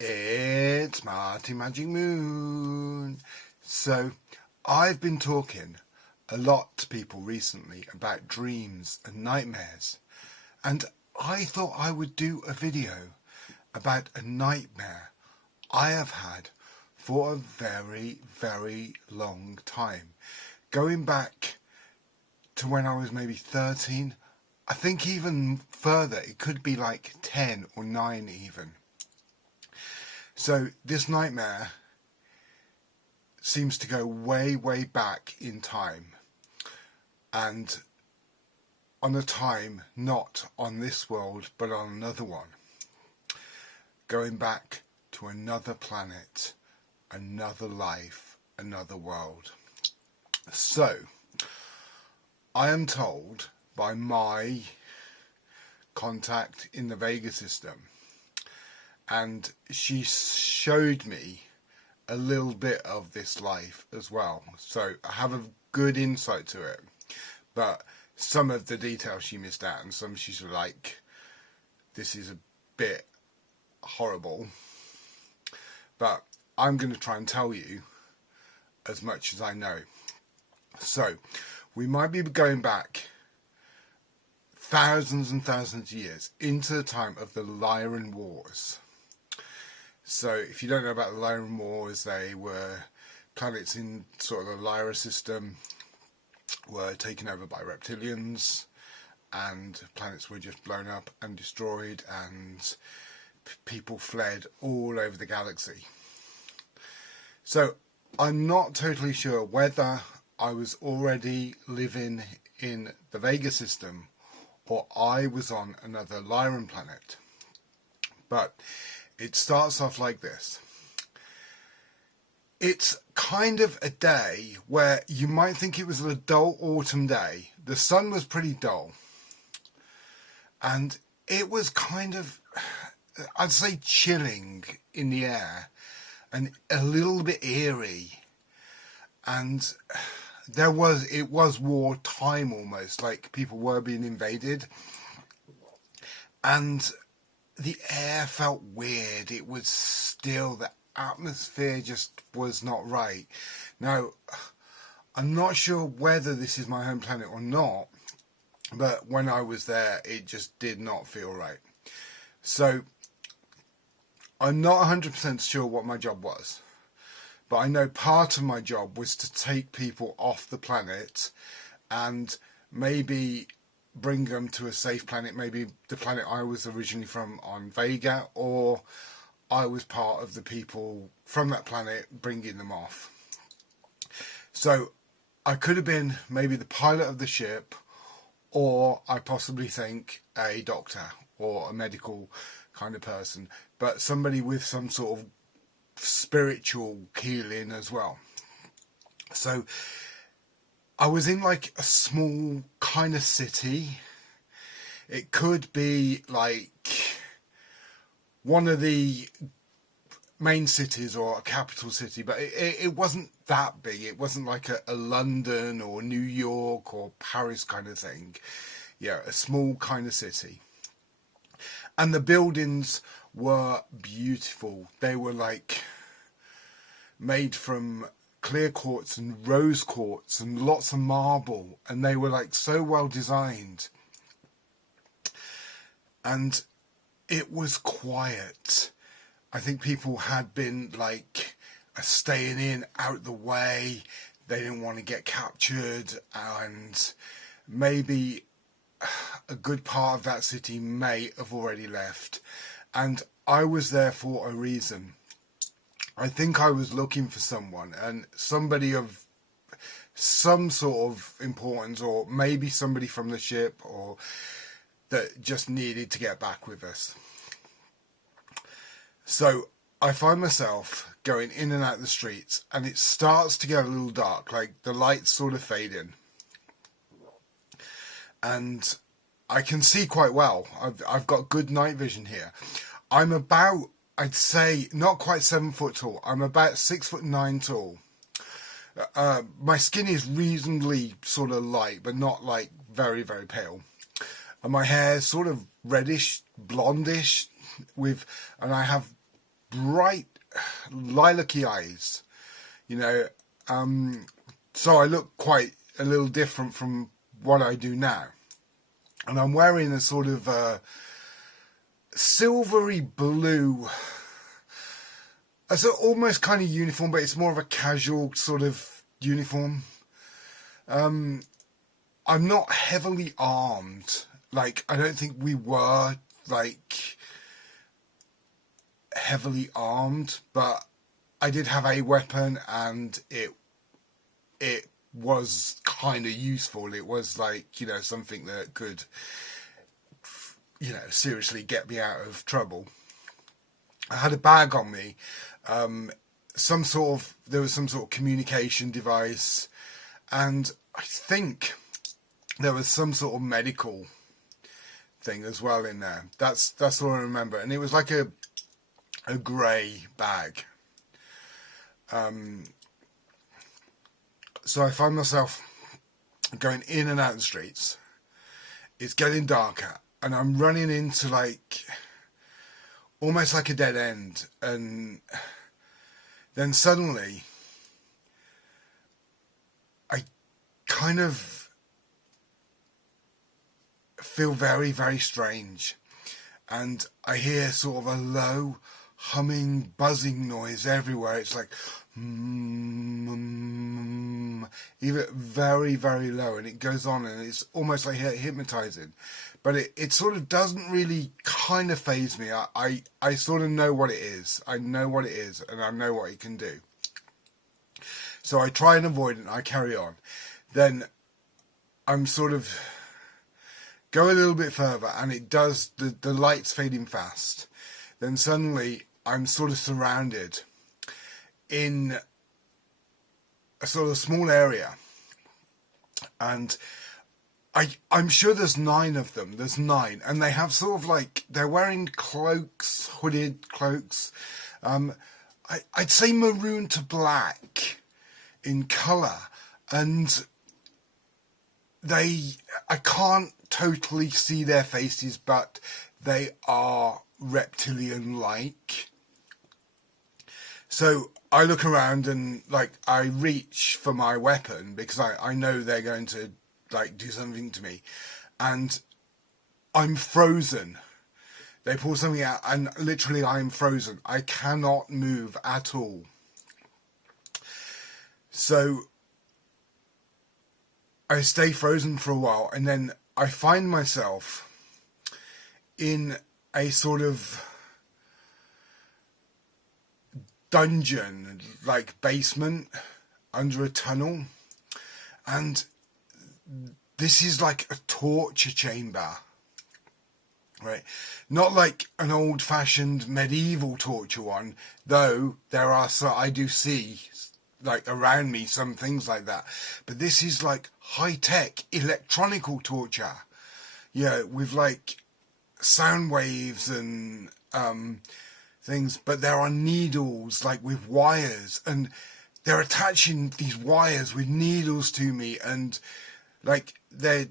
It's Marty Magic Moon. So, I've been talking a lot to people recently about dreams and nightmares, and I thought I would do a video about a nightmare I have had for a very, very long time. Going back to when I was maybe 13, I think even further, it could be like 10 or 9 even. So this nightmare seems to go way, way back in time, and on a time not on this world but on another one, going back to another planet, another life, another world. So I am told by my contact in the Vega system, and she showed me a little bit of this life as well, so I have a good insight to it, but some of the details she missed out, and some she's like, this is a bit horrible, but I'm going to try and tell you as much as I know. So we might be going back thousands and thousands of years into the time of the Lyran Wars. So if you don't know about the Lyran Wars, they were planets in sort of the Lyra system were taken over by reptilians, and planets were just blown up and destroyed, and people fled all over the galaxy. So I'm not totally sure whether I was already living in the Vega system or I was on another Lyran planet. But it starts off like this. It's kind of a day where you might think it was a dull autumn day. The sun was pretty dull. And it was kind of, I'd say, chilling in the air and a little bit eerie. And it was war time almost, like people were being invaded. And the air felt weird. It was still, the atmosphere just was not right. Now, I'm not sure whether this is my home planet or not, but when I was there, it just did not feel right. So, I'm not 100% sure what my job was, but I know part of my job was to take people off the planet and maybe bring them to a safe planet, maybe the planet I was originally from on Vega, or I was part of the people from that planet bringing them off. So I could have been maybe the pilot of the ship, or I possibly think a doctor or a medical kind of person, but somebody with some sort of spiritual healing as well. So I was in like a small kind of city. It could be like one of the main cities or a capital city, but it wasn't that big. It wasn't like a London or New York or Paris kind of thing. Yeah, a small kind of city. And the buildings were beautiful. They were like made from clear quartz and rose quartz and lots of marble, and they were like so well designed. And it was quiet. I think people had been like staying in out the way. They didn't want to get captured, and maybe a good part of that city may have already left. And I was there for a reason. I think I was looking for someone, and somebody of some sort of importance, or maybe somebody from the ship, or that just needed to get back with us. So I find myself going in and out the streets, and it starts to get a little dark, like the lights sort of fade in. And I can see quite well. I've got good night vision here. I'm about, I'd say, not quite 7 foot tall. I'm about 6'9" tall. My skin is reasonably sort of light, but not like very, very pale. And my hair is sort of reddish, blondish, and I have bright lilac-y eyes, you know. So I look quite a little different from what I do now. And I'm wearing a sort of silvery blue, it's almost kind of uniform, but it's more of a casual sort of uniform. I'm not heavily armed. Like, I don't think we were, like, heavily armed, but I did have a weapon, and it was kind of useful. It was like, you know, something that could, you know, seriously get me out of trouble. I had a bag on me, there was some sort of communication device, and I think there was some sort of medical thing as well in there. That's all I remember, and it was like a grey bag. So I find myself going in and out the streets. It's getting darker, and I'm running into like almost like a dead end, and then suddenly I kind of feel very, very strange, and I hear sort of a low humming, buzzing noise everywhere. It's like even very, very low, and it goes on, and it's almost like hypnotizing, but it sort of doesn't really kind of faze me. I sort of know what it is. I know what it is, and I know what it can do. So I try and avoid it, and I carry on. Then I'm sort of go a little bit further, and it does, the light's fading fast. Then suddenly I'm sort of surrounded in a sort of small area, and I'm sure there's 9 of them. There's 9, and they have sort of like, they're wearing cloaks, hooded cloaks. I'd say maroon to black in colour, and I can't totally see their faces, but they are reptilian-like. So I look around, and like I reach for my weapon because I know they're going to like do something to me, and I'm frozen. They pull something out, and literally I'm frozen. I cannot move at all. So I stay frozen for a while, and then I find myself in a sort of dungeon, like basement under a tunnel, and this is like a torture chamber, right? Not like an old-fashioned medieval torture one, though there are some, I do see like around me some things like that, but this is like high-tech electronical torture, yeah, with like sound waves and things, but there are needles like with wires, and they're attaching these wires with needles to me, and like they're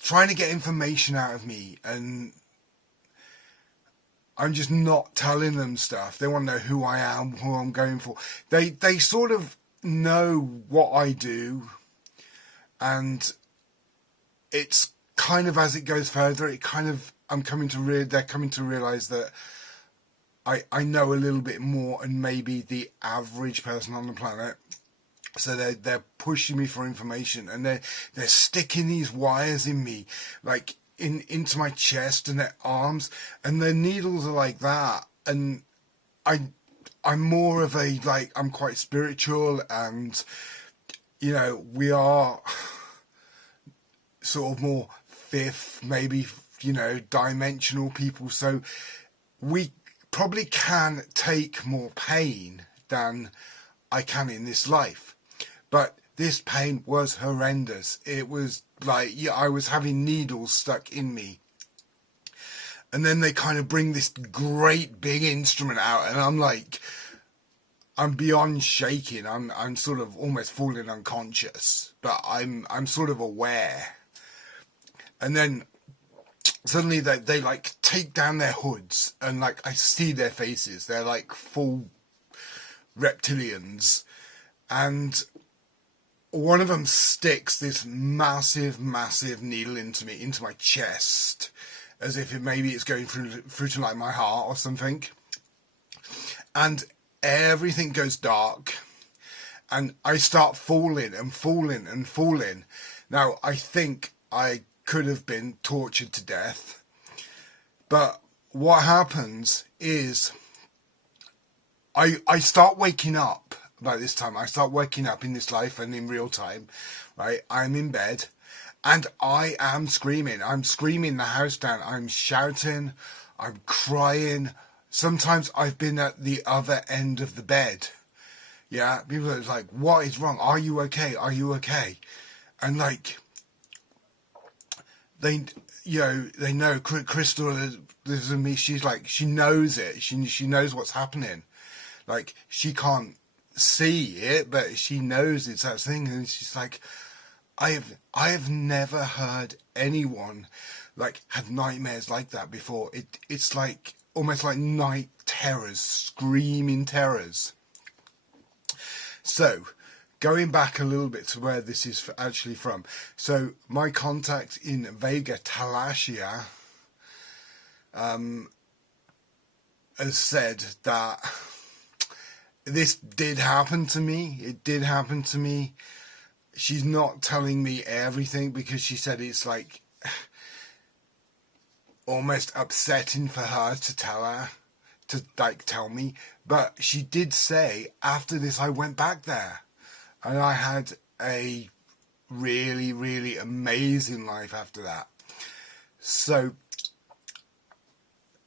trying to get information out of me, and I'm just not telling them stuff. They want to know who I am, who I'm going for. They sort of know what I do, and it's kind of, as it goes further, it kind of, they're coming to realize that I know a little bit more than maybe the average person on the planet. So they're pushing me for information, and they're sticking these wires in me, like into my chest and their arms, and their needles are like that. And I'm more of a, like, I'm quite spiritual, and you know, we are sort of more fifth, maybe, you know, dimensional people, so we probably can take more pain than I can in this life. But this pain was horrendous. It was like, yeah, I was having needles stuck in me. And then they kind of bring this great big instrument out, and I'm like, I'm beyond shaking. I'm sort of almost falling unconscious, but I'm sort of aware. And then suddenly they like take down their hoods, and like I see their faces. They're like full reptilians, and one of them sticks this massive needle into my chest, as if maybe it's going through to like my heart or something. And everything goes dark, and I start falling. Now, I think I could have been tortured to death, but what happens is I start waking up about this time. I start waking up in this life and in real time, right? I'm in bed and I am screaming. I'm screaming the house down. I'm shouting. I'm crying. Sometimes I've been at the other end of the bed. Yeah, people are like, what is wrong? Are you okay? Are you okay? And like, they know Crystal is with me. She's like, she knows it. She knows what's happening. Like, she can't see it, but she knows it's that thing. And she's like, I have never heard anyone like have nightmares like that before. It's like almost like night terrors, screaming terrors. So, going back a little bit to where this is actually from. So, my contact in Vega, Thalasia, has said that this did happen to me. It did happen to me. She's not telling me everything because she said it's like almost upsetting for her to tell me. But she did say after this I went back there and I had a really amazing life after that. So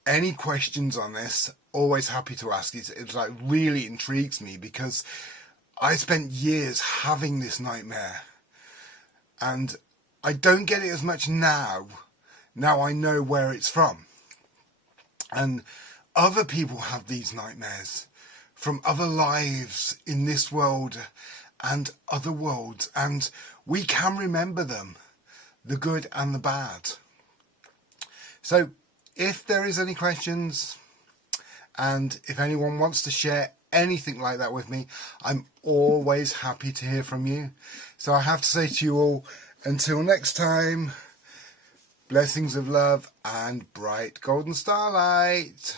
any questions on this, always happy to ask. It's like really intrigues me because I spent years having this nightmare and I don't get it as much now. Now I know where it's from. And other people have these nightmares from other lives in this world and other worlds, and we can remember them, the good and the bad. So if there is any questions, and if anyone wants to share anything like that with me, I'm always happy to hear from you. So I have to say to you all, until next time, blessings of love and bright golden starlight.